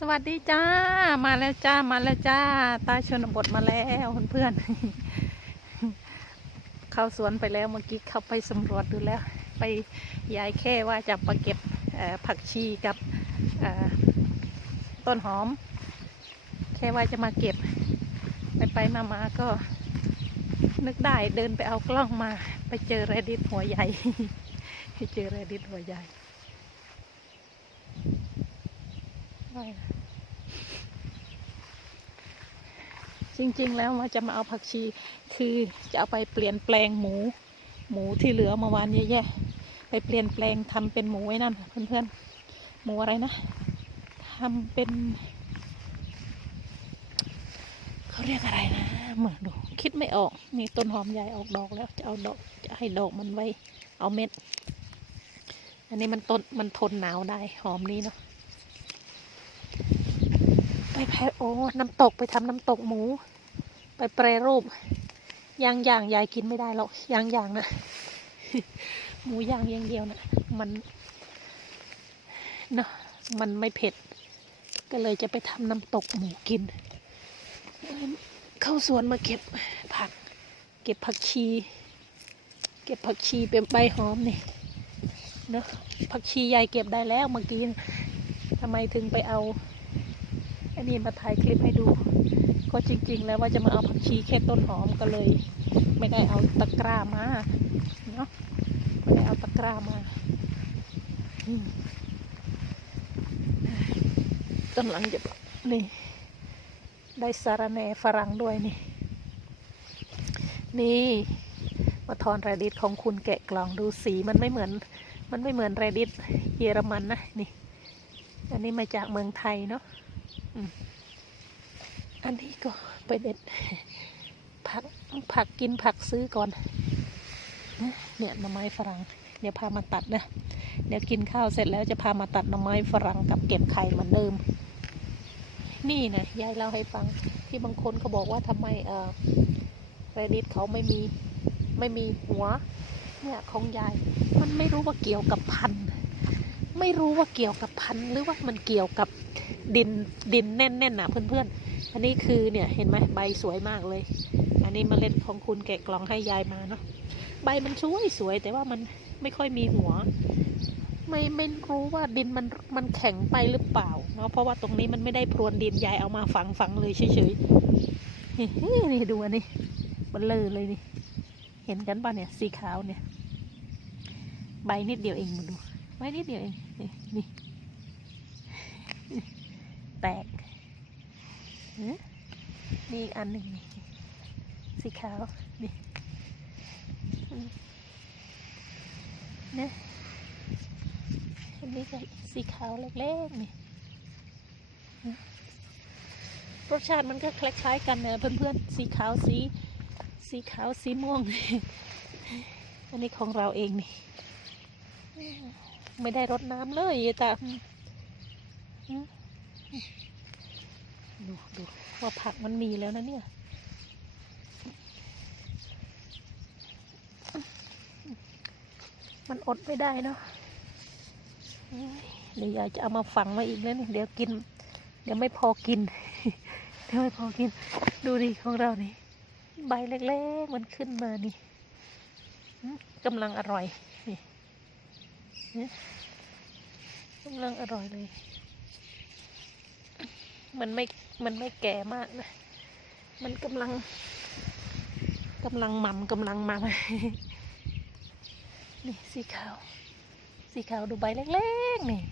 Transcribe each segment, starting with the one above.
สวัสดีจ้ามาแล้วจ้ามาแล้วจ้าใต้ชนบทมาแล้วเพื่อนๆเข้าสวนไปแล้วเมื่อกี้เข้าไปสำรวจดูแล้วไปยายแค่ว่าจะไปเก็บผักชีกับต้นหอมแค่ว่าจะมาเก็บไปมาก็นึกได้เดินไปเอากล้องมาไปเจอแรดิตหัวใหญ่เจอแรดิตหัวใหญ่จริงๆแล้วว่าจะมาเอาผักชีคือจะเอาไปเปลี่ยนแปลงหมูที่เหลือเมื่อวานเยอะแยะไปเปลี่ยนแปลงทำเป็นหมูไว้นั่นเพื่อนๆหมูอะไรนะทำเป็นเขาเรียกอะไรนะเหมือนดูคิดไม่ออกนี่ต้นหอมใหญ่ออกดอกแล้วจะเอาดอกจะให้ดอกมันไว้เอาเม็ดอันนี้มันทนหนาวได้หอมนี้เนาะไปแพ้โอ้น้ำตกไปทำน้ำตกหมูไปแปรรูปย่างยายกินไม่ได้หรอกย่างนะหมูย่างอย่างเดียวนะมันเนาะมันไม่เผ็ดก็เลยจะไปทำน้ำตกหมูกินเข้าสวนมาเก็บผักเก็บผักชีเป็นใบหอมนี่เนาะผักชียายเก็บได้แล้วเมื่อกี้ทำไมถึงไปเอาอันนี้มาถ่ายคลิปให้ดูก็จริงๆแล้วว่าจะมาเอาผักชีแค่ต้นหอมก็เลยไม่ได้เอาตะกร้ามาเนาะไม่ได้เอาตะกร้ามากำลังจะนี่ได้สาระแหน่ฝรั่งด้วยนี่มาทอนแรดิตของคุณแกะกล่องดูสีมันไม่เหมือนแรดิตเยอรมันนะนี่อันนี้มาจากเมืองไทยเนาะอันนี้ก็ไปเด็ดผักกินผักซื้อก่อนเนี่ยหน่อไม้ฝรั่งเดี๋ยวพามาตัดนะเดี๋ยวกินข้าวเสร็จแล้วจะพามาตัดหน่อไม้ฝรั่งกับเก็บไข่เหมือนเดิมนี่นะยายเล่าให้ฟังที่บางคนเขาบอกว่าทำไมเรดิตเขาไม่มีหัวเนี่ยของยายมันไม่รู้ว่าเกี่ยวกับพันธุ์ไม่รู้ว่าเกี่ยวกับพันธุ์หรือว่ามันเกี่ยวกับดินแน่นๆนะเพื่อนๆอันนี้คือเนี่ยเห็นไหมใบสวยมากเลยอันนี้เมล็ดของคุณแกะกล่องให้ยายมาเนาะใบมันสวยแต่ว่ามันไม่ค่อยมีหัวไม่รู้ว่าดินมันแข็งไปหรือเปล่าเนาะเพราะว่าตรงนี้มันไม่ได้พรวนดินยายเอามาฝังเลยเฉยๆนี่ดูอันนี้มันเลยนี่เห็นกันป่ะเนี่ยสีขาวเนี่ยใบนิดเดียวเองมาดูใบนิดเดียวเองนี่แตกนี่อีกอันหนึ่งนี่สีขาวนี่เนี่ยอันนี้ก็สีขาวเล็กๆนี่รสชาติมันก็คล้ายๆกันนะเพื่อนๆสีขาวสีม่วงอันนี้ของเราเองนี่ไม่ได้รดน้ำเลยแต่ดูว่าผักมันมีแล้วนะเนี่ยมันอดไม่ได้เนาะเดี๋ยวยายจะเอามาฝังไว้อีกแล้วนี่เดี๋ยวไม่พอกินดูดิของเรานี่ใบเล็กๆมันขึ้นมานี่กำลังอร่อยนี่กำลังอร่อยเลยมันไม่แก่มากนะมันกำลังหม่ำกำลังมานี่สีขาวดูใบเล็กๆนี่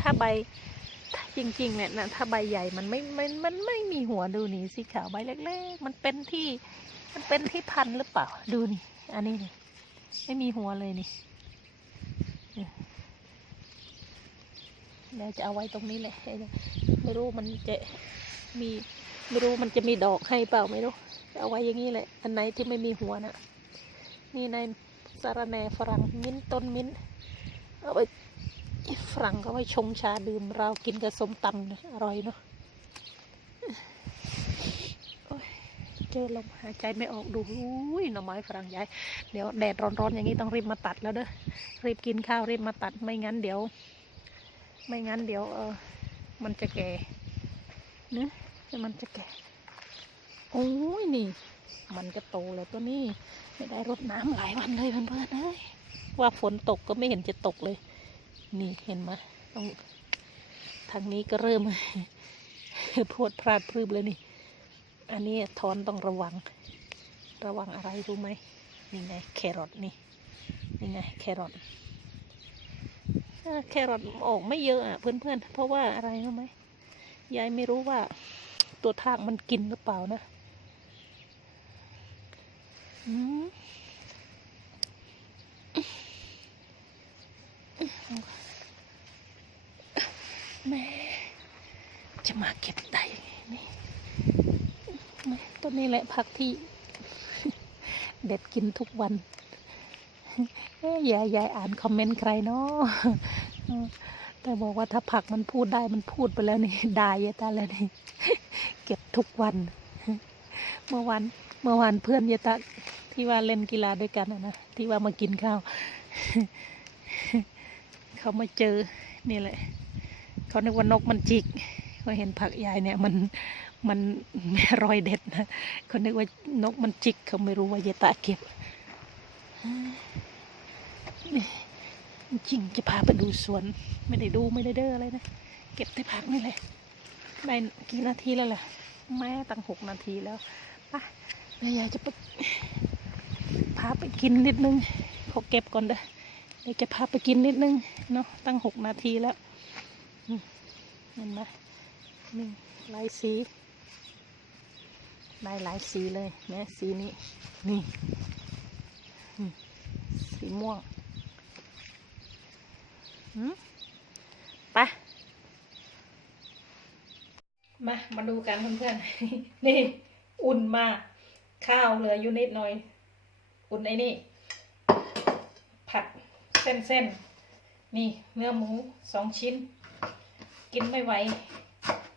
ถ้าใบจริงๆเนี่ยนะถ้าใบใหญ่มันไม่มีหัวดูนี่สีขาวใบเล็กๆมันเป็นที่พันหรือเปล่าดูนี่อันนี้นี่ไม่มีหัวเลยนี่แล้วจะเอาไว้ตรงนี้เลยไม่รู้มันจะมีดอกให้เปล่าไม่รู้เอาไว้อย่างนี้แหละอันไหนที่ไม่มีหัวนะนี่ในสาระแหน่ฝรั่งต้นมิ้นเอาไปฝรั่งก็ไว้ชงชาดื่มเรากินกับส้มตำนะอร่อยเนาะเจอลมหายใจไม่ออกดูหน่อไม้ฝรั่งใหญ่เดี๋ยวแดดร้อนๆอย่างนี้ต้องรีบมาตัดแล้วเด้อรีบกินข้าวรีบมาตัดไม่งั้นเดี๋ยว ไม่งั้นเดี๋ยวมันจะแก่เนื้อมันจะแก่โอ้ยนี่มันก็โตแล้วตัวนี้ไม่ได้รดน้ำหลายวันเลยเพื่อนๆเลยว่าฝนตกก็ไม่เห็นจะตกเลยนี่เห็นไหมตรงทางนี้ก็เริ่ม พรวดพลาดพรึบเลยนี่อันนี้ทอนต้องระวังอะไรรู้ไหมนี่ไงแครอทนี่ไงแครอทออกไม่เยอะอ่ะเพื่อนๆเพราะว่าอะไรรู้ไหมยายไม่รู้ว่าตัวทากมันกินหรือเปล่านะแม่จะมาเก็บได้ยังไงนี่ต้นนี้แหละผักที่ เด็ดกินทุกวันยายอ่านคอมเมนต์ใครเนาะแต่บอกว่าถ้าผักมันพูดได้มันพูดไปแล้วนี่ได้ยายตาแล้วนี่ เก็บทุกวัน เมื่อวานเพื่อนยายตาที่ว่าเล่นกีฬาด้วยกันนะที่ว่ามากินข้าว เขามาเจอนี่แหละเขานึกว่านกมันจิกเขาเห็นผักยายเนี่ยมันรอยเด็ดนะเขานึกว่านกมันจิกเขาไม่รู้ว่ายายตาเก็บจริงจะพาไปดูสวนไม่ได้เด้ออะไรนะเก็บแต่ผักนี่แหละได้กี่นาทีแล้วล่ะแม่ตั้ง6 นาทีแล้วป่ะแม่ยายจะพาไปกินนิดนึงขอเก็บก่อนเด้อเดี๋ยวจะพาไปกินนิดนึงเนาะตั้ง6 นาทีแล้วเห็นไหมนี่หลายสีได้หลายสีเลยเนี่ยสีนี้นี่สีม่วงไปมาดูกันเพื่อนๆ นี่อุ่นมากข้าวเหลืออยู่นิดหน่อยอุ่นไอ้นี่ผัดเส้นนี่เนื้อหมู2 ชิ้นกินไม่ไหว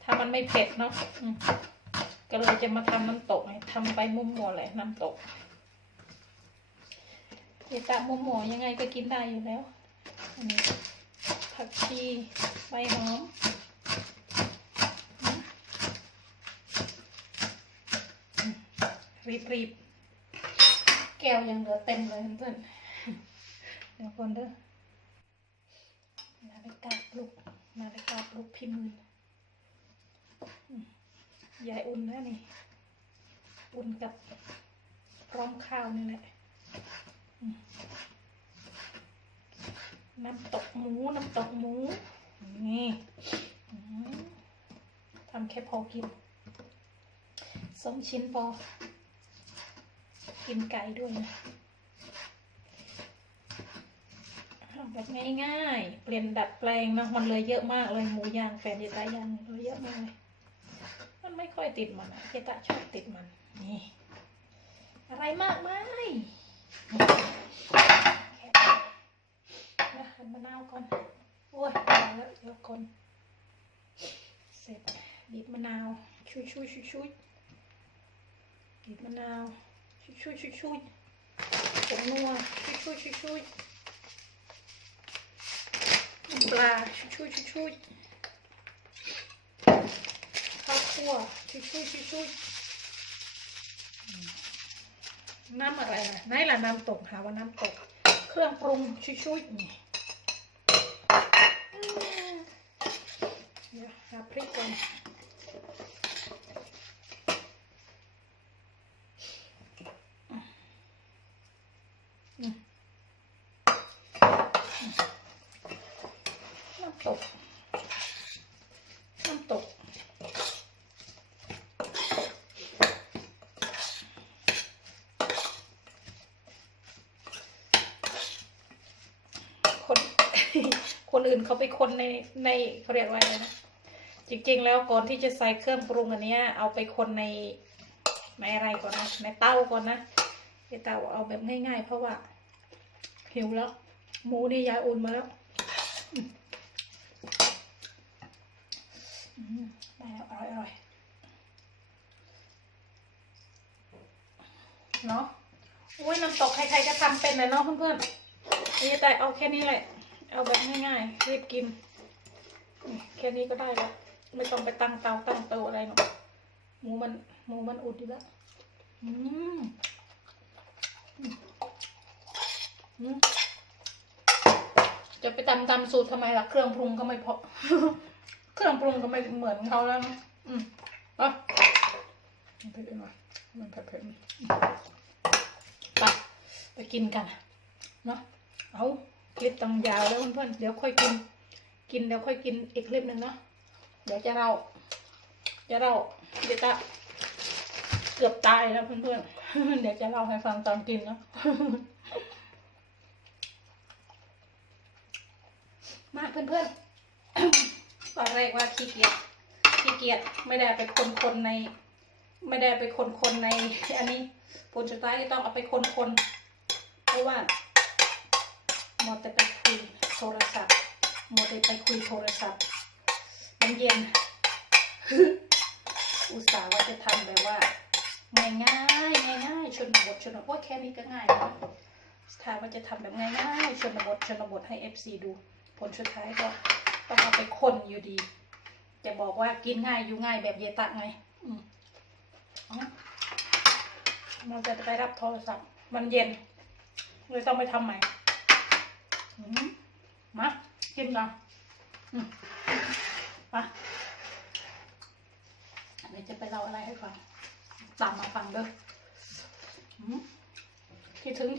ถ้ามันไม่เผ็ดเนาะก็เลยจะมาทำน้ำตกทำไปมุมหมอเลยน้ำตกเดี๋ยวตะมุมหมอยังไงก็กินได้อยู่แล้วอันนี้ผักชีใบหอมรีบแก้วยังเหลือเต็มเลยเพื่อนเดี๋ยวก่อนเด้อนาฬิกาปลุกพี่มืนยายอุ่นนะนี่อุ่นกับพร้อมข้าวนี่แหละน้ำตกหมูนี่ทำแค่พอกิน2 ชิ้นพอกินไก่ด้วยนะแบบง่ายๆเปลี่ยนดัดแปลงนะมันเลยเยอะมากเลยหมูย่างแฟนเจตาย่างเลยเยอะมากเลยมันไม่ค่อยติดมันเจตาชอบติดมันนี่อะไรมากมายหั่นมะนาวก่อนโอ้ยแล้วเดี๋ยวก่อนเสร็จบีบมะนาวชุยบีบมะนาวชุยผงนัวชุยปลาชุยข้าวคั่วชุยน้ำอะไรนะไหนล่ะน้ำตกหาว่าน้ำตกเครื่องปรุงชุยนี่เดี๋ยวหาพริกก่อนน้ำตกคนอื่นเขาไปคนในเขาเรียกว่าอะไรนะจริงๆแล้วก่อนที่จะใส่เครื่องปรุงอันนี้เอาไปคนในอะไรก่อนนะในเตาก่อนนะในเตาเอาแบบง่ายๆเพราะว่าหิวแล้วหมูนี่ยายอุ่นมาแล้วได้แล้วอร่อยเนาะโอ้ยน้ำตกใครๆก็ทำเป็นเลยเนาะเพื่อนๆนี่แต่เอาแค่นี้แหละเอาแบบง่ายๆรีบกิน แค่นี้ก็ได้แล้วไม่ต้องไปตั้งเตาตั้งเตาอะไรหรอกหมูมันอุดอยู่แล้วจะไปตำสูตรทำไมล่ะเครื่องปรุงก็ไม่พอ เครื่องปรุงก็ไม่เหมือนเขาแล้วนะอ่ะเผ็ดหน่อยมันเผ็ดไปกินกันเนาะเอาคลิปตั้งยาวแล้วเพื่อนๆเดี๋ยวค่อยกินเดี๋ยวค่อยกินอีกคลิปหนึ่งเนาะเดี๋ยวจะเดี๋ยวจะเกือบตายแล้วเพื่อนๆ เดี๋ยวจะเล่าให้ฟังตอนกินเนาะ มาเพื่อนๆ ตอนแรกว่าขี้เกียจไม่ได้ไปคนในไม่ได้ไปคนในอันนี้ผลสุดท้ายก็ต้องเอาไปคนเพราะว่าหมดแต่ไปคุยโทรศัพท์มันเย็น อุตส่าห์ว่าจะทำแบบว่าง่ายชนบทว่าแค่นี้ก็ง่ายนะถ้าว่าจะทำแบบง่ายชนบทให้ FC ดูผลสุดท้ายก็ต้องเอาไปคนอยู่ดีจะบอกว่ากินง่ายอยู่ง่ายแบบเยตะไงมันจะไปรับโทรศัพท์มันเย็นเลยต้องไปทำใหม่มากินกันมาเดี๋ยวจะไปเล่าอะไรให้ฟังตามมาฟังเด้อคิดถึง